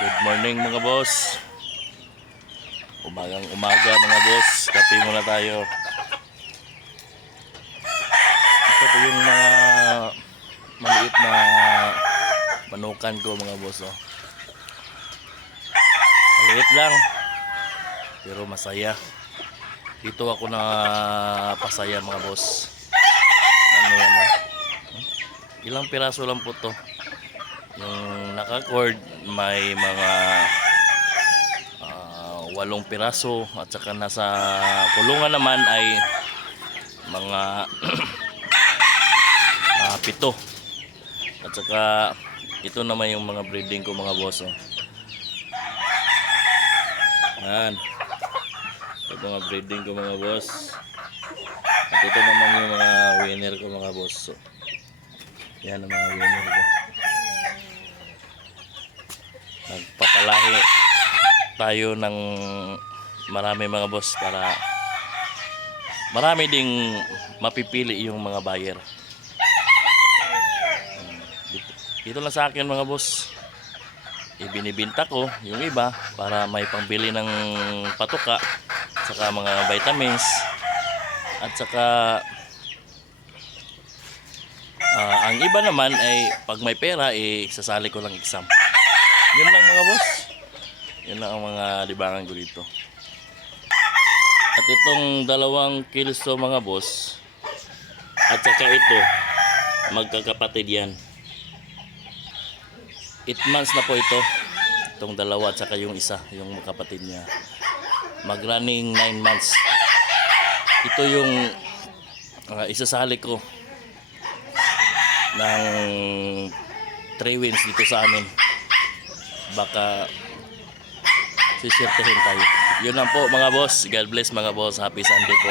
Good morning mga boss. Umagang umaga mga boss. Kape muna tayo. Ito po yung mga maliit na manukan ko mga boss. Oh. Maliit lang. Pero masaya. Dito ako na pasaya mga boss. Ano yan oh. Ilang piraso lang po to. Yung naka-cord may mga 8 piraso at saka nasa kulungan naman ay mga 7 at saka ito naman yung mga breeding ko mga boss oh. Yan ito mga breeding ko mga boss at ito naman yung mga winner ko mga boss so, yan ang mga winner ko. Nagpapalahi tayo ng marami mga boss para marami ding mapipili yung mga buyer. Dito lang sa akin mga boss. Ibinibinta ko yung iba para may pangbili ng patuka saka mga vitamins at saka ang iba naman ay pag may pera sasali ko lang exam. Yun lang mga boss. Yun lang ang mga libangan ko dito. At itong 2 kilso mga boss at saka ito magkakapatid yan. 8 months na po ito. Itong 2 at saka yung isa, yung kapatid niya. Mag running 9 months. Ito yung isasali ko ng 3 wins dito sa amin. Baka sisirtehin tayo. Yun lang po mga boss. God bless mga boss. Happy Sunday po.